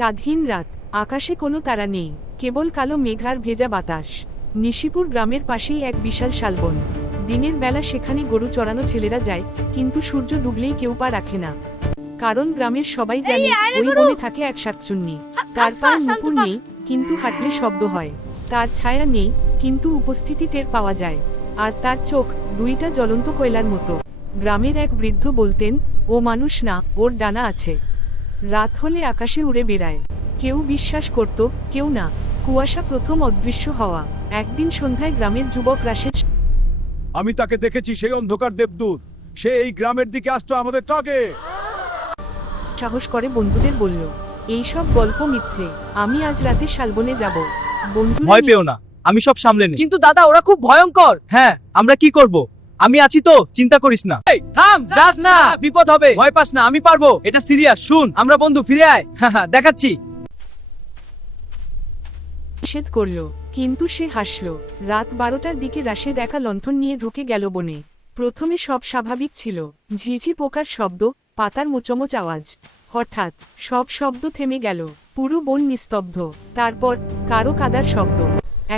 চাঁদহীন রাত, আকাশে কোনো তারা নেই, কেবল কালো মেঘ আর ভেজা বাতাস। নিশিপুর গ্রামের পাশেই এক বিশাল শালবন। দিনের বেলা সেখানে গরু চড়ানো ছেলেরা যায়, কিন্তু সূর্য ডুবলেই কেউ পা রাখে না। কারণ গ্রামের সবাই জানে ওই বনে থাকে এক শাকচুন্নি। তার পায়ে নুপুর নেই, কিন্তু হাঁটলে শব্দ হয়। তার ছায়া নেই, কিন্তু উপস্থিতি টের পাওয়া যায়। আর তার চোখ দুইটা জ্বলন্ত কয়লার মতো। গ্রামের এক বৃদ্ধ বলতেন, ও মানুষ না, ওর ডানা আছে। রাত হলে আকাশে উড়ে বেড়ায়। কেউ বিশ্বাস করত, কেউ না। কুয়াশা প্রথম অদৃশ্য হওয়া। একদিন সন্ধ্যায় গ্রামের যুবক রাশেদ আমি তাকে দেখেছি, সেই অন্ধকার দেবদূত। সে এই গ্রামের দিকে আসতো আমাদের ট্রাকে। সাহস করে বন্ধুদের বলল, এইসব গল্প মিথ্যে, আমি আজ রাতে শালবনে যাব। বন্ধুরা ভয় পেও না, আমি সব সামলে নেব। কিন্তু দাদা, ওরা খুব ভয়ঙ্কর। হ্যাঁ, আমরা কি করব? আমি আছি তো, চিন্তা করিস না। এই থাম, যাস না, বিপদ হবে। ভয় পাস না, আমি পারবো। এটা সিরিয়াস, শুন। আমরা বন্ধু, ফিরে আয়। হ্যাঁ, দেখাচ্ছি। নিষেধ করল, কিন্তু সে হাসল। রাত 12টার দিকে রাশেদ একা লণ্ঠন নিয়ে ঢুকে গেল বনে। প্রথমে সব স্বাভাবিক ছিল, ঝিঝি পোকার শব্দ, পাতার মোচমোচ আওয়াজ। হঠাৎ সব শব্দ থেমে গেল, পুরো বন নিস্তব্ধ। তারপর কারো কাদার শব্দ,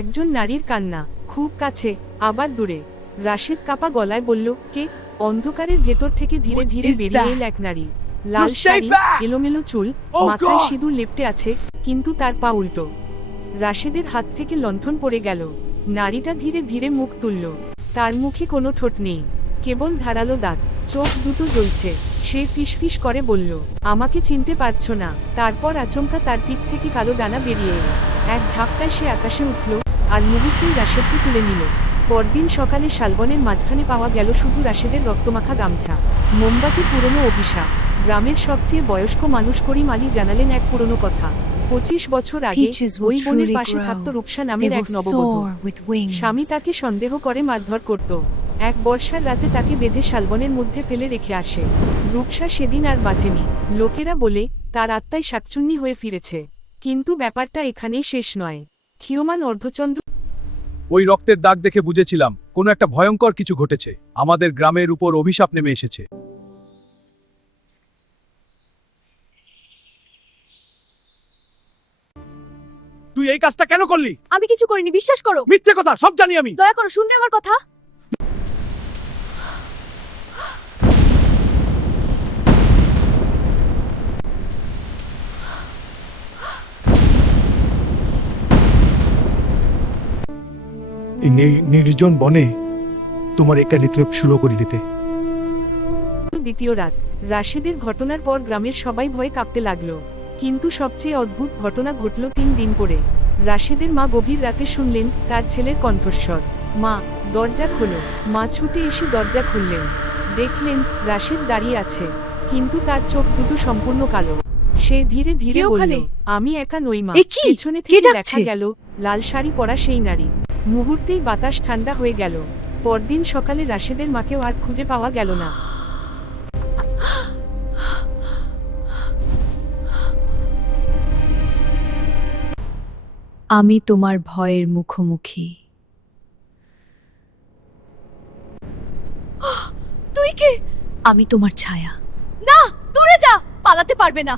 একজন নারীর কান্না, খুব কাছে, আবার দূরে। রাশেদ কাপা গলায় বলল, কে? অন্ধকারের ভেতর থেকে ধীরে ধীরে বেরিয়ে এল এক নারী। লাল শাড়ি, এলোমেলো চুল, মাথায় সিঁদুর লেপ্টে আছে, কিন্তু তার পা উল্টো। রাশেদের হাত থেকে লণ্ঠন পড়ে গেল। নারীটা ধীরে ধীরে মুখ তুলল। তার মুখে কোনো ঠোঁট নেই, কেবল ধারালো দাঁত, চোখ দুটো জ্বলছে। সে ফিসফিস করে বলল, আমাকে চিনতে পারছো না? তারপর আচমকা তার পিঠ থেকে কালো ডানা বেরিয়ে এলো। এক ঝাপটায় সে আকাশে উঠল, আর মুহূর্তেই রাশেদকে তুলে নিল। পরদিন সকালে শালবনের মাঝখানে পাওয়া গেল শুধু রাশেদের রক্তমাখা গামছা, মোমবাতি, পুরনো অভিশাপ। গ্রামের সবচেয়ে বয়স্ক মানুষ করিম আলী জানালেন এক পুরনো কথা। 25 বছর আগে ওই বনের পাশে থাকত রূপসা নামের এক নববধূ। স্বামী তাকে সন্দেহ করে মারধর করত। এক বর্ষার রাতে তাকে বেঁধে শালবনের মধ্যে ফেলে রেখে আসে। রূপসা সেদিন আর বাঁচেনি। লোকেরা বলে তার আত্মাই শাকচুন্নি হয়ে ফিরেছে। কিন্তু ব্যাপারটা এখানেই শেষ নয়। ক্ষীয়মান অর্ধচন্দ্র ওই রক্তের দাগ দেখে বুঝেছিলাম কোনো একটা ভয়ঙ্কর কিছু ঘটেছে। আমাদের গ্রামের উপর অভিশাপ নেমে এসেছে। তুই এই কাজটা কেন করলি? আমি কিছু করিনি, বিশ্বাস করো। মিথ্যে কথা, সব জানি আমি। দয়া করো, শুনবে আমার কথা। এই নির্জন বনে তোমার একাকিত্ব শুরু করে দিতে। দ্বিতীয় রাত। রাশেদের ঘটনার পর গ্রামের সবাই ভয়ে কাঁপতে লাগলো। কিন্তু সবচেয়ে অদ্ভুত ঘটনা ঘটল 3 দিন পরে। রাশেদের মা গভীর রাতে শুনলেন তার ছেলের কণ্ঠস্বর, মা, দরজা খোলো। মা ছুটে এসে দরজা খুললেন। দেখলেন রাশেদ দাঁড়িয়ে আছে, কিন্তু তার চোখ দুটো সম্পূর্ণ কালো। সে ধীরে ধীরে বলল, আমি একা নই মা। পেছনে থেকে দেখা গেল লাল শাড়ি পরা সেই নারী। মুহূর্তেই বাতাস ঠান্ডা হয়ে গেল। পরদিন সকালে রাশেদের মাকেও আর খুঁজে পাওয়া গেল না। আমি তোমার ভয়ের মুখোমুখি। তুই কে? আমি তোমার ছায়া। না, দূরে যা, পালাতে পারবে না।